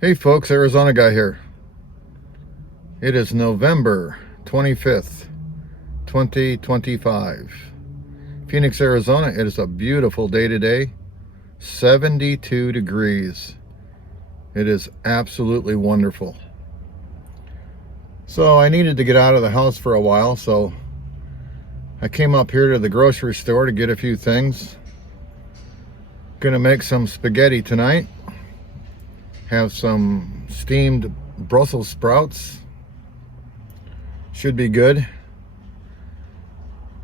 Hey folks, Arizona guy here. It is November 25th, 2025. Phoenix, Arizona. It is a beautiful day today. 72 degrees. It is absolutely wonderful. So I needed to get out of the house for a while, so I came up here to the grocery store to get a few things. Gonna make some spaghetti tonight. Have some steamed Brussels sprouts. Should be good.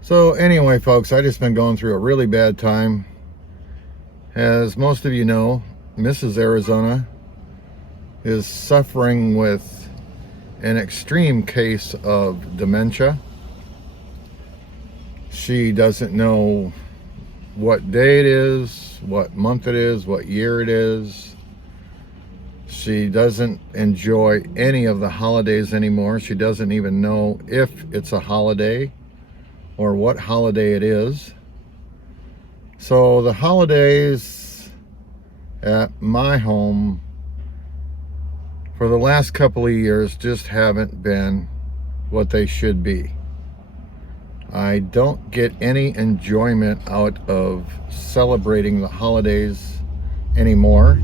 So anyway, folks, I just been going through a really bad time. As most of you know, Mrs. Arizona is suffering with an extreme case of dementia. She doesn't know what day it is, what month it is, what year it is. She doesn't enjoy any of the holidays anymore. She doesn't even know if it's a holiday or what holiday it is. So the holidays at my home for the last couple of years just haven't been what they should be. I don't get any enjoyment out of celebrating the holidays anymore,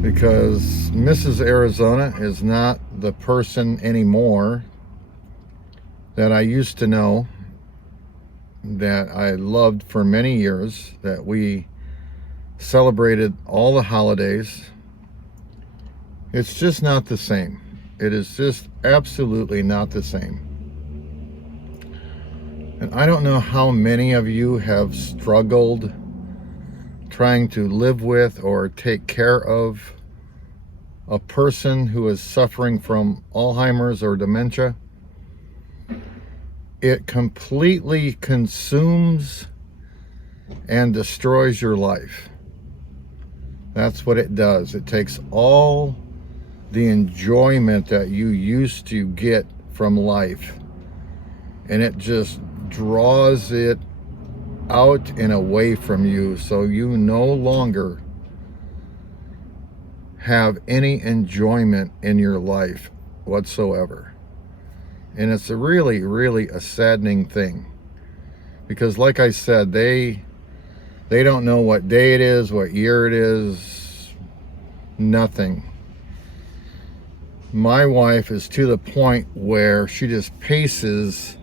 because Mrs. Arizona is not the person anymore that I used to know, that I loved for many years, that we celebrated all the holidays. It's just not the same. It is just absolutely not the same. And I don't know how many of you have struggled trying to live with or take care of a person who is suffering from Alzheimer's or dementia. It completely consumes and destroys your life. That's what it does. It takes all the enjoyment that you used to get from life, and it just draws it out and away from you, so you no longer have any enjoyment in your life whatsoever. And it's a really a saddening thing, because like I said, they don't know what day it is, what year it is, nothing. My wife is to the point where she just paces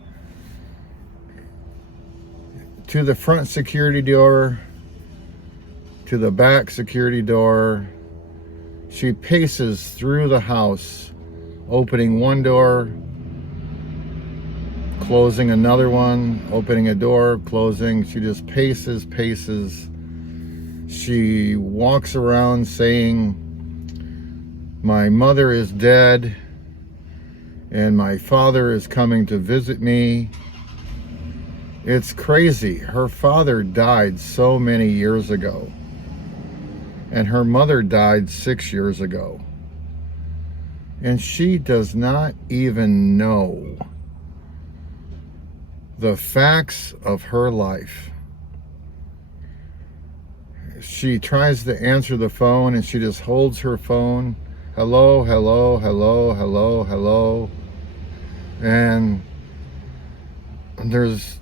to the front security door, to the back security door. She paces through the house, opening one door, closing another one, opening a door, closing. She just paces. She walks around saying, "My mother is dead and my father is coming to visit me." It's crazy. Her father died so many years ago, and her mother died 6 years ago. And she does not even know the facts of her life. She tries to answer the phone and she just holds her phone. Hello, hello, hello, hello, hello. And there's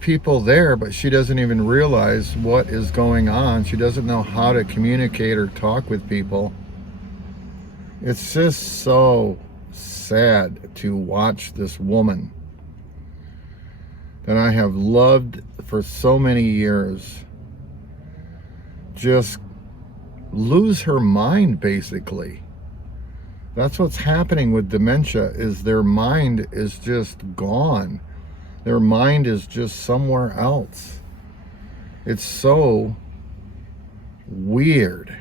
people there, but she doesn't even realize what is going on. She doesn't know how to communicate or talk with people. It's just so sad to watch this woman that I have loved for so many years just lose her mind, basically. That's what's happening with dementia, is their mind is just gone. Their mind is just somewhere else. It's so weird.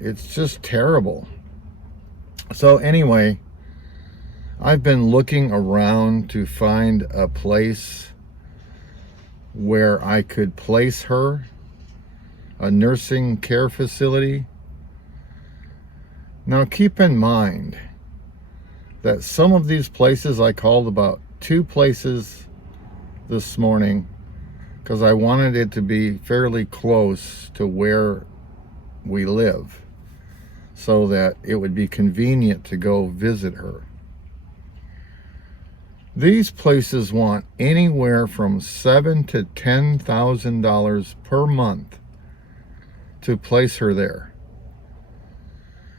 It's just terrible. So anyway, I've been looking around to find a place where I could place her, a nursing care facility. Now keep in mind that some of these places, I called about 2 places this morning because I wanted it to be fairly close to where we live, so that it would be convenient to go visit her. These places want anywhere from $7,000 to $10,000 per month to place her there.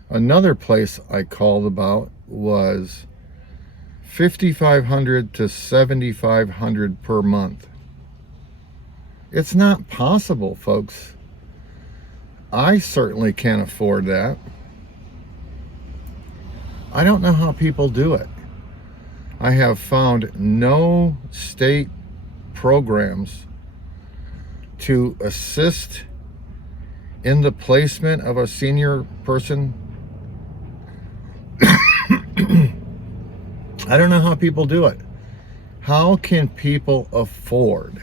Another place I called about was $5,500 to $7,500 per month. It's not possible, folks. I certainly can't afford that. I don't know how people do it. I have found no state programs to assist in the placement of a senior person. I don't know how people do it. How can people afford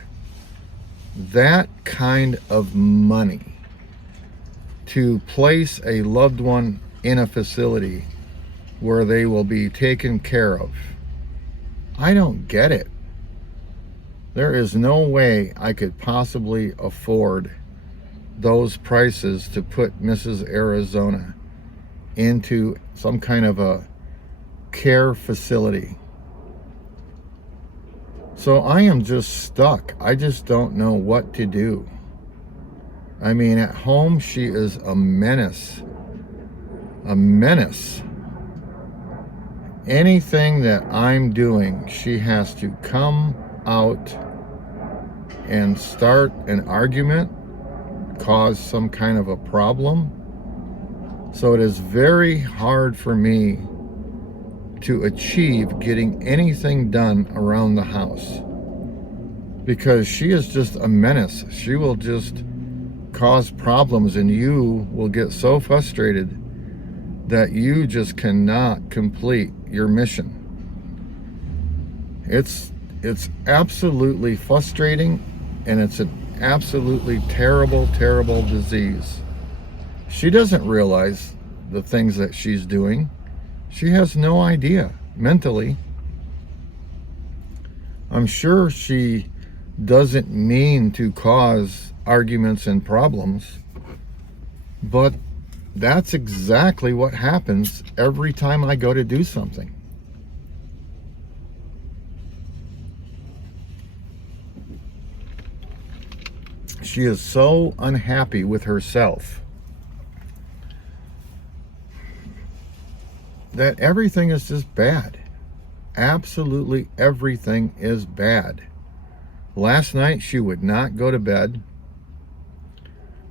that kind of money to place a loved one in a facility where they will be taken care of? I don't get it. There is no way I could possibly afford those prices to put Mrs. Arizona into some kind of a care facility. So I am just stuck. I just don't know what to do. I mean, at home, she is a menace. A menace. Anything that I'm doing, she has to come out and start an argument, cause some kind of a problem. So it is very hard for me to achieve getting anything done around the house, because she is just a menace. She will just cause problems, and you will get so frustrated that you just cannot complete your mission. It's absolutely frustrating, and it's an absolutely terrible, terrible disease. She doesn't realize the things that she's doing. She has no idea mentally. I'm sure she doesn't mean to cause arguments and problems, but that's exactly what happens every time I go to do something. She is so unhappy with herself that everything is just bad. Absolutely everything is bad. Last night, she would not go to bed.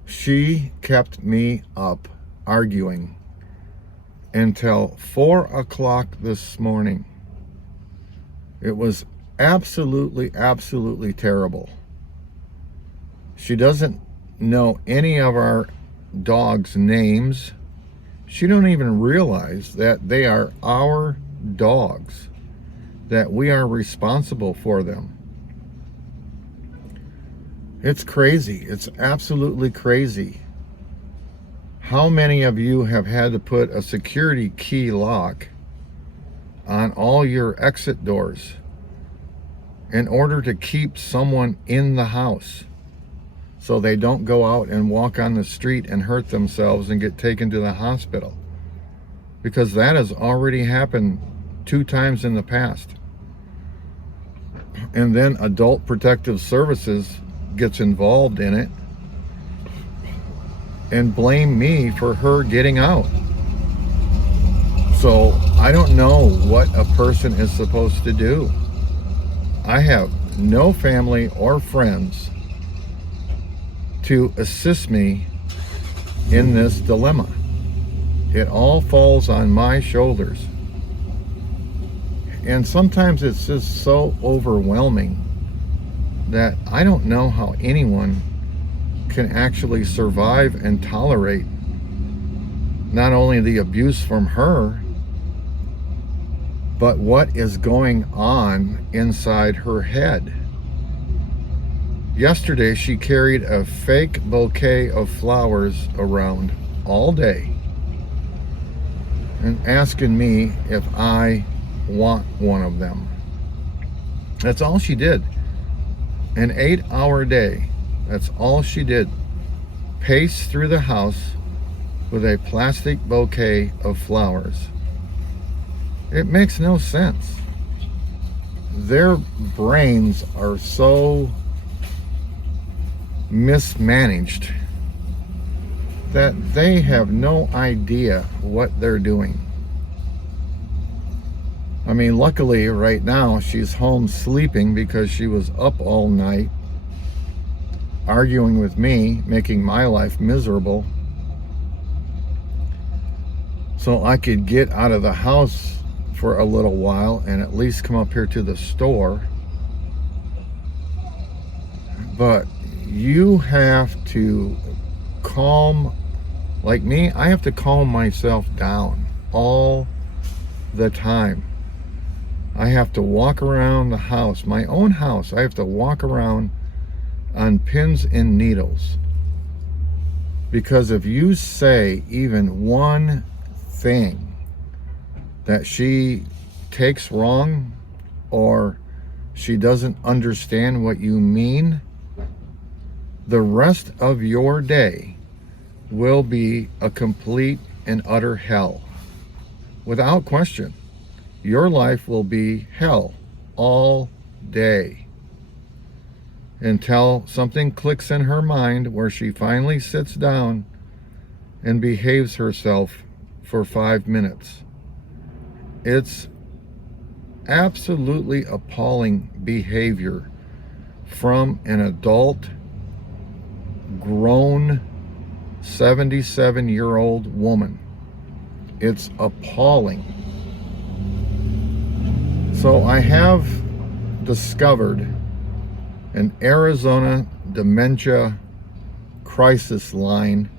She kept me up arguing until 4 o'clock this morning. It was absolutely, absolutely terrible. She doesn't know any of our dogs' names. She don't even realize that they are our dogs, that we are responsible for them. It's crazy. It's absolutely crazy. How many of you have had to put a security key lock on all your exit doors in order to keep someone in the house so they don't go out and walk on the street and hurt themselves and get taken to the hospital? Because that has already happened 2 times in the past. And then Adult Protective Services gets involved in it and blame me for her getting out. So I don't know what a person is supposed to do. I have no family or friends to assist me in this dilemma. It all falls on my shoulders. And sometimes it's just so overwhelming that I don't know how anyone can actually survive and tolerate not only the abuse from her, but what is going on inside her head. Yesterday, she carried a fake bouquet of flowers around all day and asking me if I want one of them. That's all she did. An 8-hour day. That's all she did. Pace through the house with a plastic bouquet of flowers. It makes no sense. Their brains are so mismanaged that they have no idea what they're doing. I mean, luckily right now she's home sleeping because she was up all night arguing with me, making my life miserable, so I could get out of the house for a little while and at least come up here to the store. But you have to calm, like me, I have to calm myself down all the time. I have to walk around the house, my own house. I have to walk around on pins and needles. Because if you say even one thing that she takes wrong, or she doesn't understand what you mean, the rest of your day will be a complete and utter hell. Without question, your life will be hell all day until something clicks in her mind where she finally sits down and behaves herself for 5 minutes. It's absolutely appalling behavior from an adult, grown, 77-year-old woman. It's appalling. So I have discovered an Arizona dementia crisis line,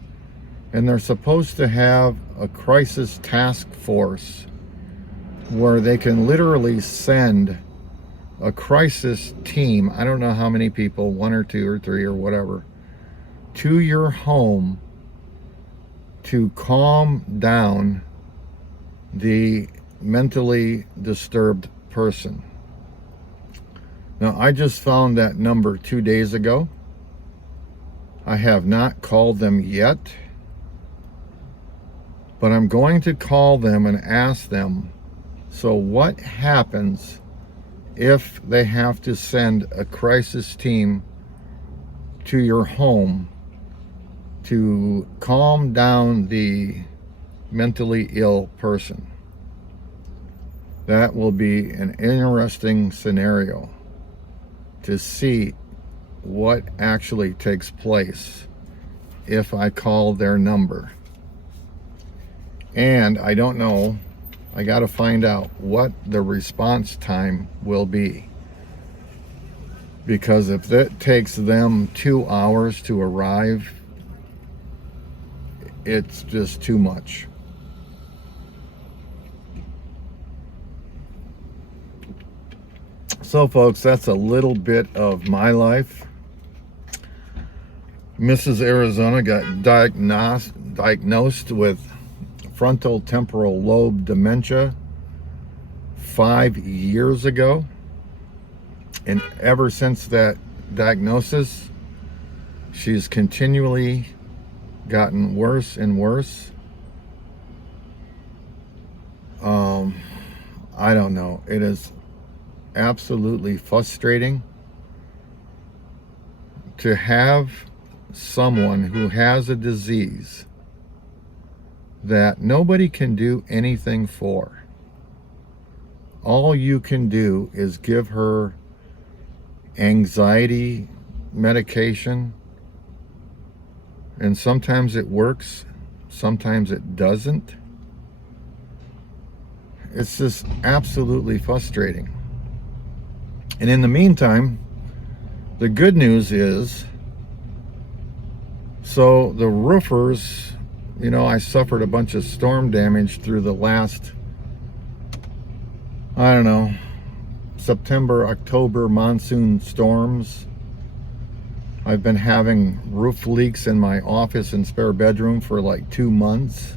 and they're supposed to have a crisis task force where they can literally send a crisis team, I don't know how many people, 1 or 2 or 3 or whatever, to your home to calm down the mentally disturbed person. Now, I just found that number 2 days ago. I have not called them yet, but I'm going to call them and ask them, so what happens if they have to send a crisis team to your home to calm down the mentally ill person? That will be an interesting scenario to see what actually takes place if I call their number. And I don't know, I got to find out what the response time will be. Because if it takes them 2 hours to arrive, it's just too much. So folks, that's a little bit of my life. Mrs. Arizona got diagnosed with frontal temporal lobe dementia 5 years ago. And ever since that diagnosis, she's continually gotten worse and worse. I don't know. It is absolutely frustrating to have someone who has a disease that nobody can do anything for. All you can do is give her anxiety medication, and sometimes it works, sometimes it doesn't. It's just absolutely frustrating. And in the meantime, the good news is, so the roofers, you know, I suffered a bunch of storm damage through the last, I don't know, September, October monsoon storms. I've been having roof leaks in my office and spare bedroom for like 2 months.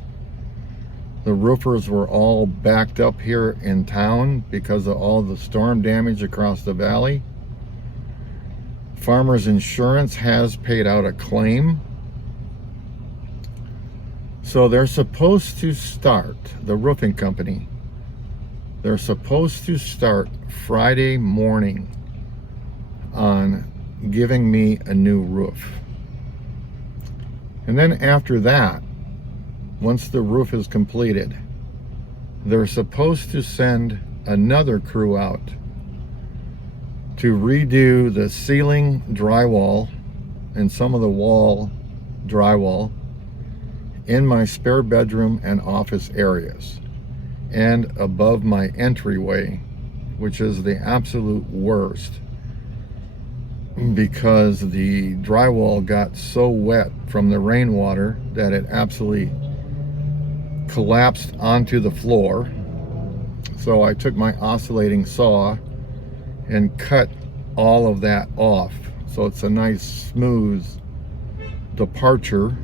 The roofers were all backed up here in town because of all the storm damage across the valley. Farmers Insurance has paid out a claim. So they're supposed to start, the roofing company, they're supposed to start Friday morning on giving me a new roof. And then after that, once the roof is completed, they're supposed to send another crew out to redo the ceiling drywall and some of the wall drywall in my spare bedroom and office areas and above my entryway, which is the absolute worst because the drywall got so wet from the rainwater that it absolutely collapsed onto the floor. So I took my oscillating saw and cut all of that off, so it's a nice smooth departure.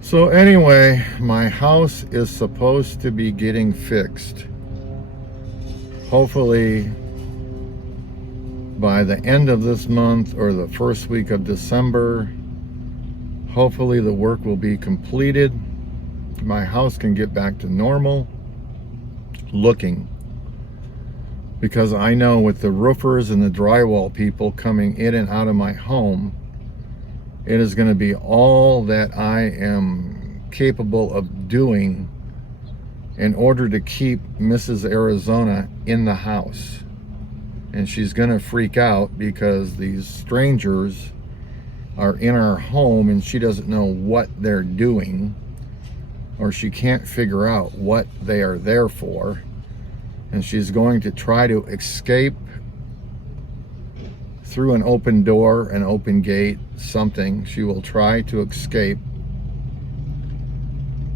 So anyway, my house is supposed to be getting fixed, hopefully by the end of this month or the first week of December. Hopefully the work will be completed. My house can get back to normal looking, because I know with the roofers and the drywall people coming in and out of my home, it is going to be all that I am capable of doing in order to keep Mrs. Arizona in the house. And she's going to freak out because these strangers are in our home and she doesn't know what they're doing, or she can't figure out what they are there for. And she's going to try to escape through an open door, an open gate, something. She will try to escape.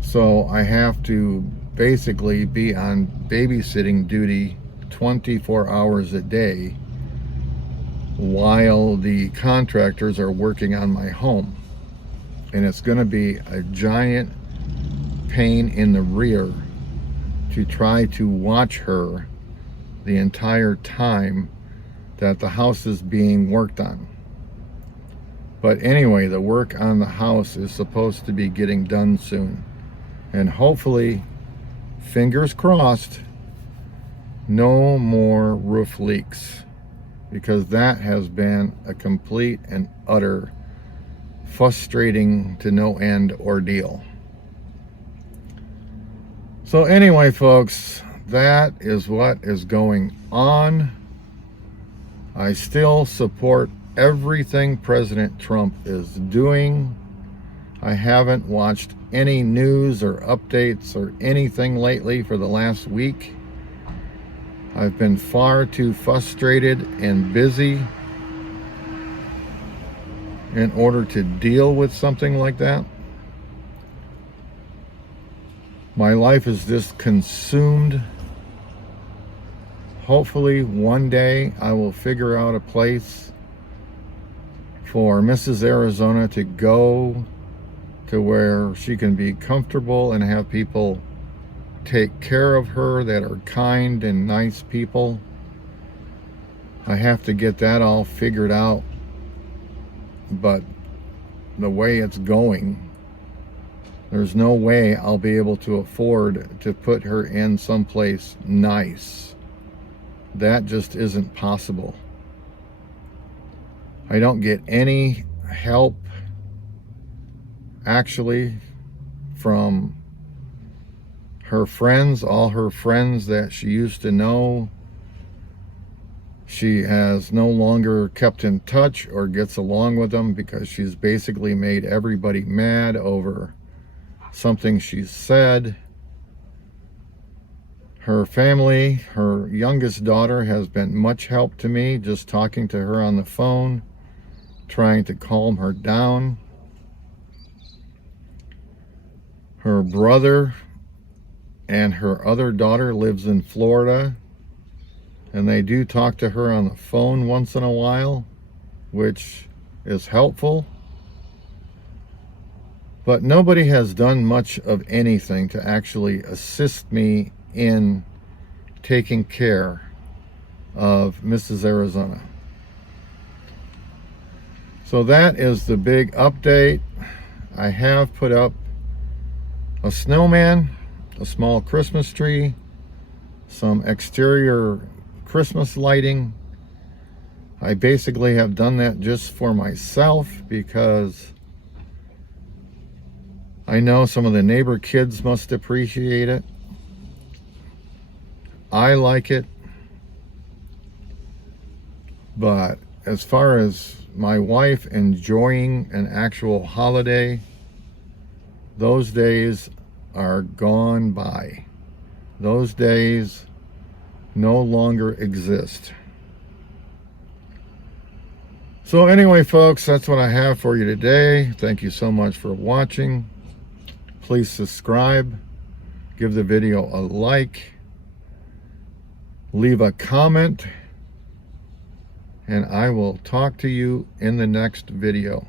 So I have to basically be on babysitting duty 24 hours a day while the contractors are working on my home. And it's going to be a giant pain in the rear to try to watch her the entire time that the house is being worked on. But anyway, the work on the house is supposed to be getting done soon. And hopefully, fingers crossed, no more roof leaks, because that has been a complete and utter frustrating to no end ordeal. So anyway, folks, that is what is going on. I still support everything President Trump is doing. I haven't watched any news or updates or anything lately for the last week. I've been far too frustrated and busy in order to deal with something like that. My life is just consumed. Hopefully one day I will figure out a place for Mrs. Arizona to go to where she can be comfortable and have people take care of her that are kind and nice people. I have to get that all figured out, but the way it's going, there's no way I'll be able to afford to put her in someplace nice. That just isn't possible. I don't get any help actually from her friends, all her friends that she used to know. She has no longer kept in touch or gets along with them because she's basically made everybody mad over something she said. Her family, her youngest daughter, has been much help to me, just talking to her on the phone, trying to calm her down. Her brother and her other daughter lives in Florida, and they do talk to her on the phone once in a while, which is helpful. But nobody has done much of anything to actually assist me in taking care of Mrs. Arizona. So that is the big update. I have put up a snowman, a small Christmas tree, some exterior Christmas lighting. I basically have done that just for myself because I know some of the neighbor kids must appreciate it. I like it. But as far as my wife enjoying an actual holiday, those days are gone by. Those days no longer exist. So anyway, folks, that's what I have for you today. Thank you so much for watching. Please subscribe, give the video a like, leave a comment, and I will talk to you in the next video.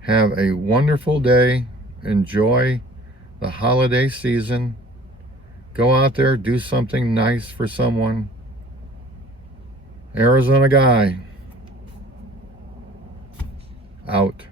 Have a wonderful day. Enjoy the holiday season. Go out there, do something nice for someone. Arizona Guy, out.